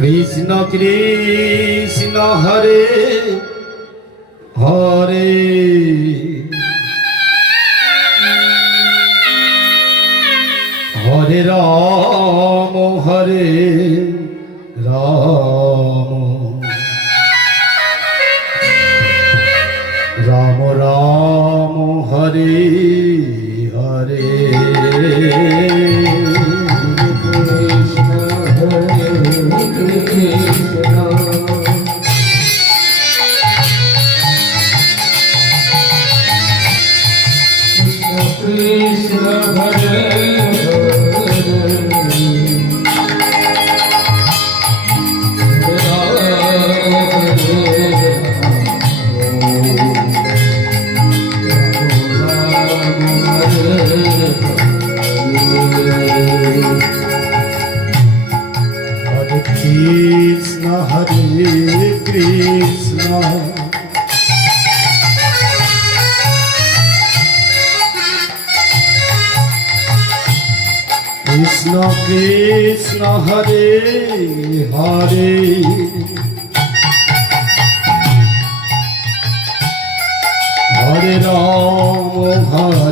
কৃষ্ণ কৃষ্ণ হরে হরে कृष्ण भजे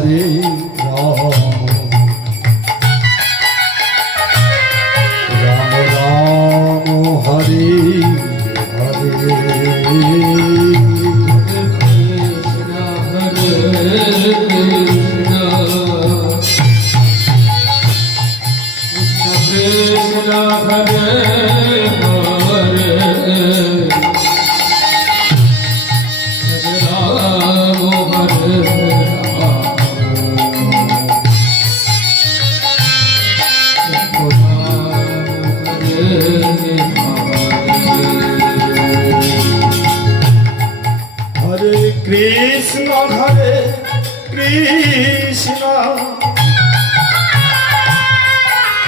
Hare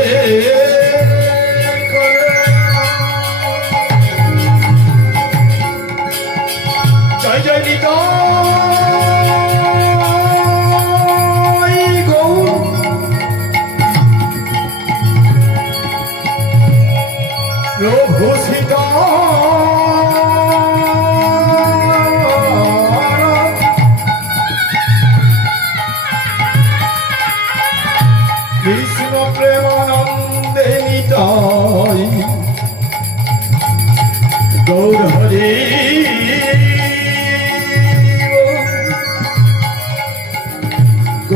সর্বকারণে জয় জয় নিতাই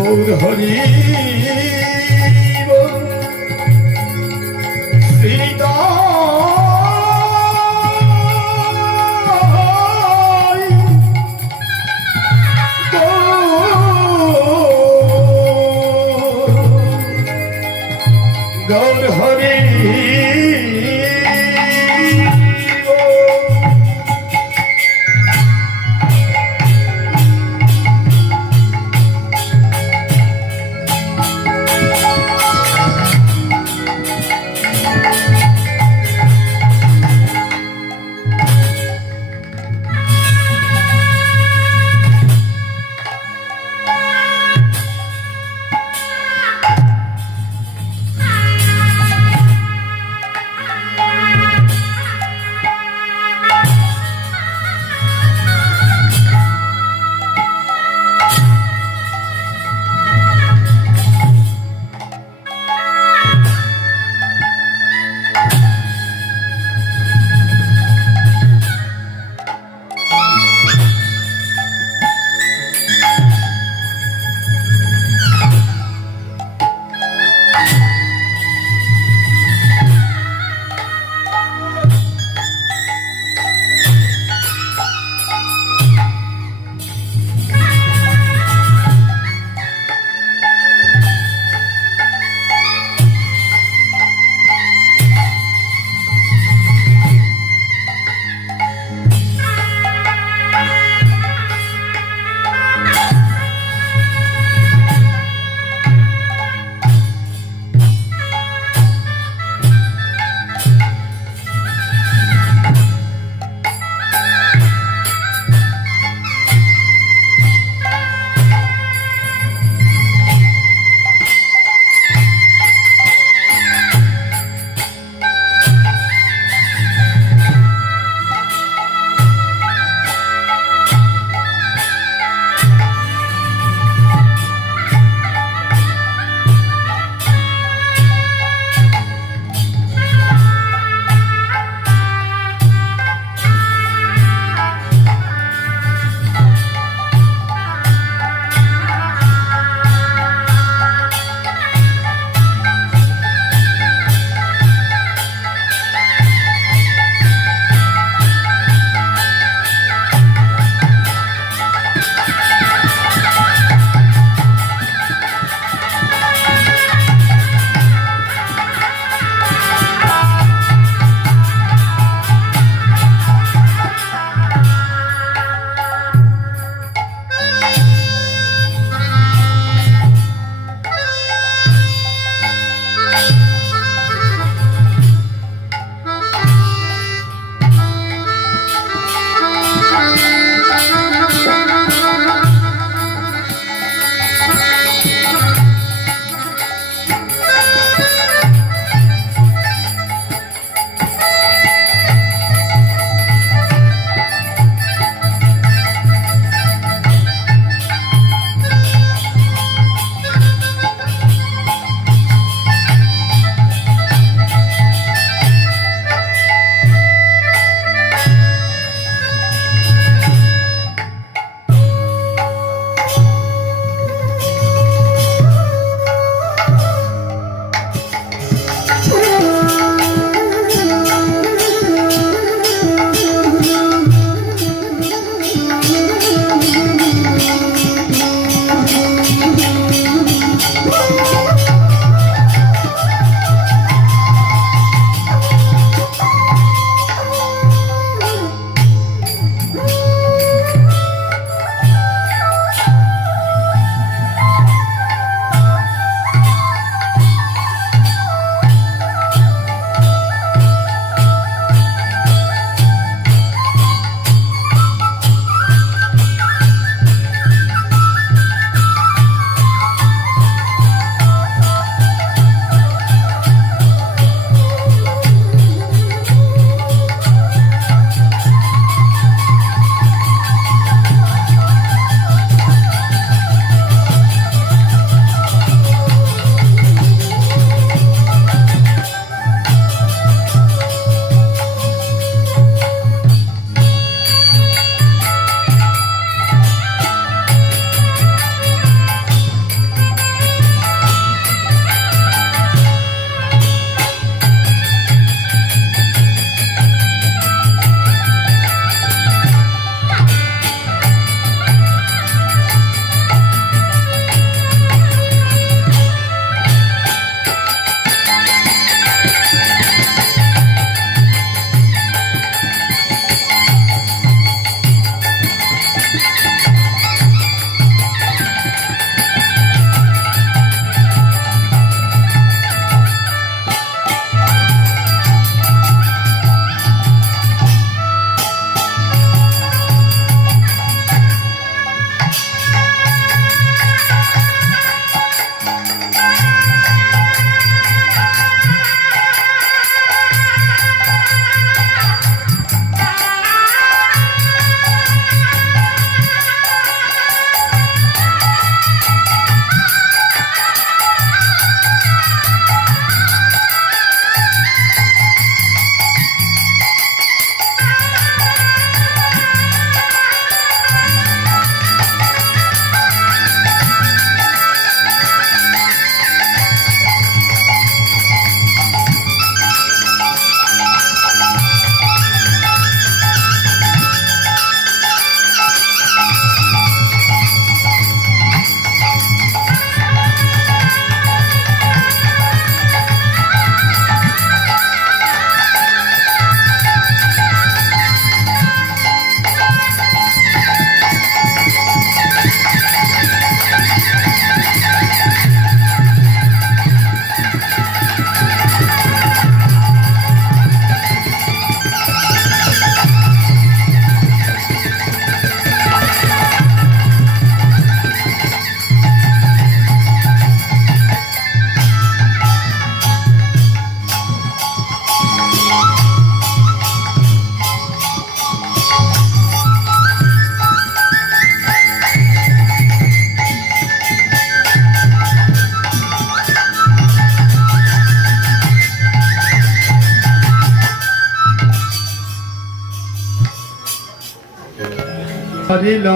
গৌর হরি। হারিল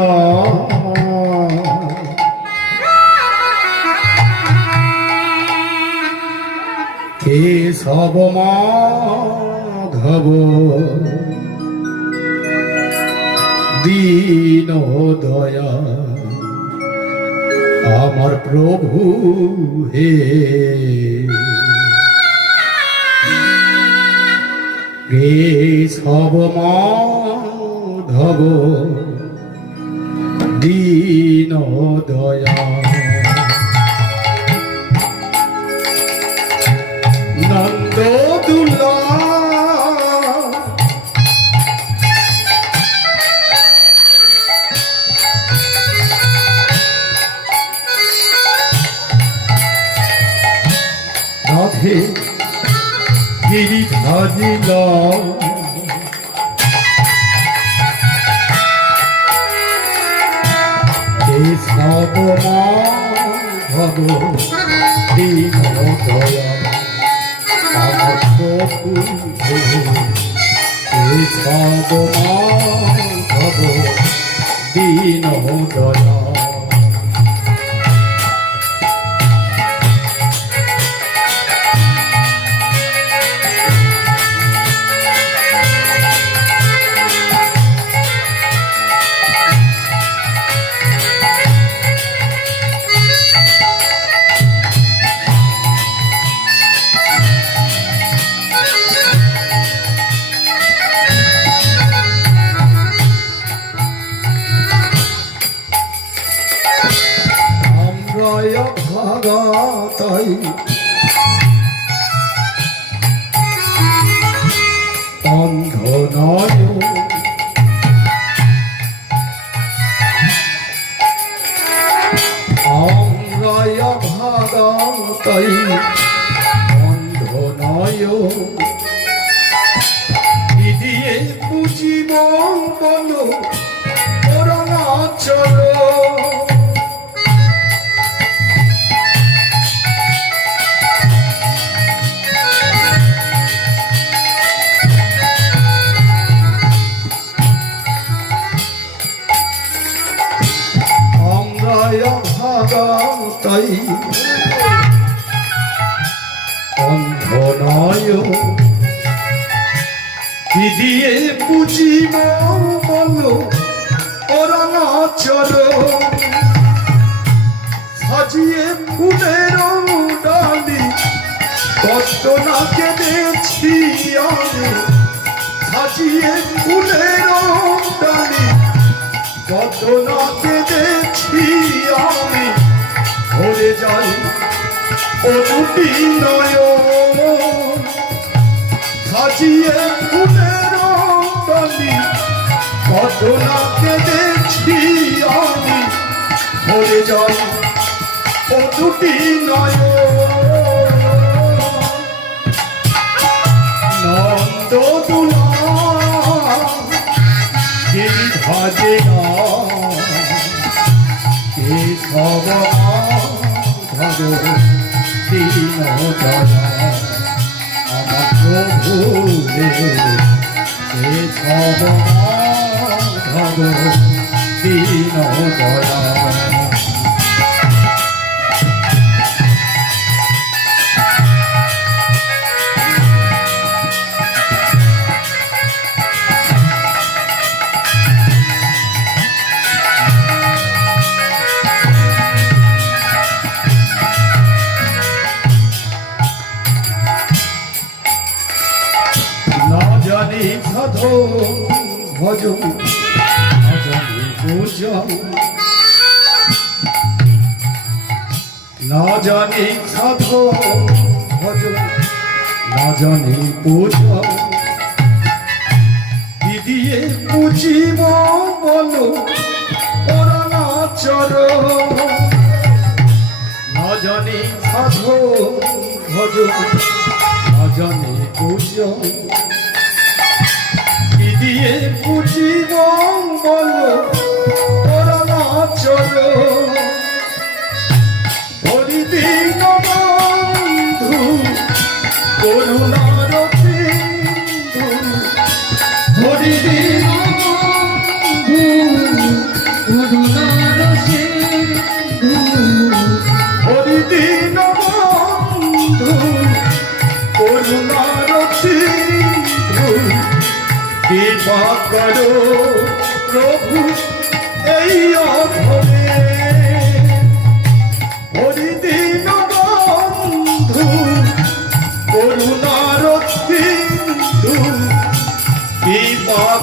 কে সব মাধব দীন দয়া আমার প্রভু হে। হে সব মাধব দীন দয়া কি দিয়ে বুঝিব বলো, ওরা চলো। সাজিয়ে ফুলের ডালি কত না কেঁদেছি আমি। সাজিয়ে ফুলের ডালি কত না কেঁদেছি আমি। ভরে যাই ও দুটি নয় সাজিয়ে ফুলের কত না কেঁদেছি আমি। ভরে যাই ও দুটি নয়। নন্দ ভাজে না? কে সব ভগ দিন আমার প্রভু রে, কে সব ভগ দিন দয়া না জানি সাধু ভজ না জানি পূজ। দিদিয়ে পুজিব, বলো ওরা না চর না জানি সাধু ভজ না জানি পূজ। দিয়ে পুজিব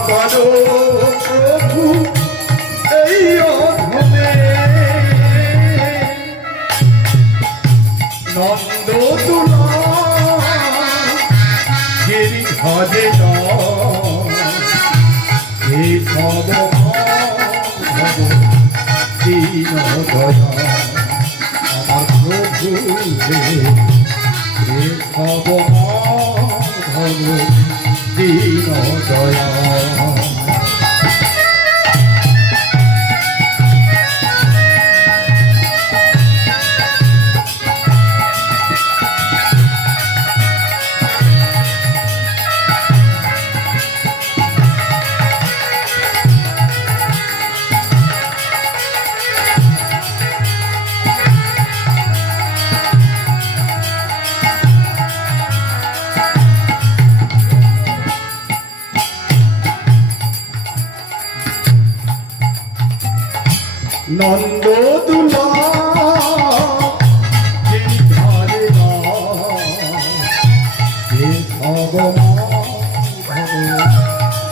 করো প্রভু, এই অধমে নন্দ তুলা, গিরি ঘরে সব ভব দীন দয়া আমার প্রভু হে সব ভব দীন দয়া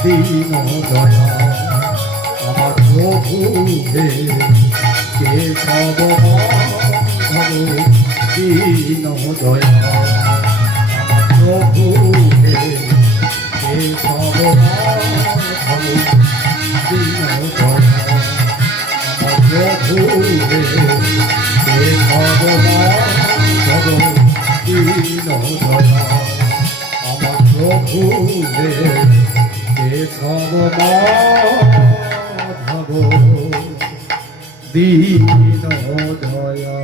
দীন দয়া আমার প্রভু হে হে ভগবান দীন দয়া আমার প্রভু হে হে ভগবান দীন দয়া প্রভু হে হে ভগবান ভগ দীন দয়া আমার প্রভু ভগ দীন দয়া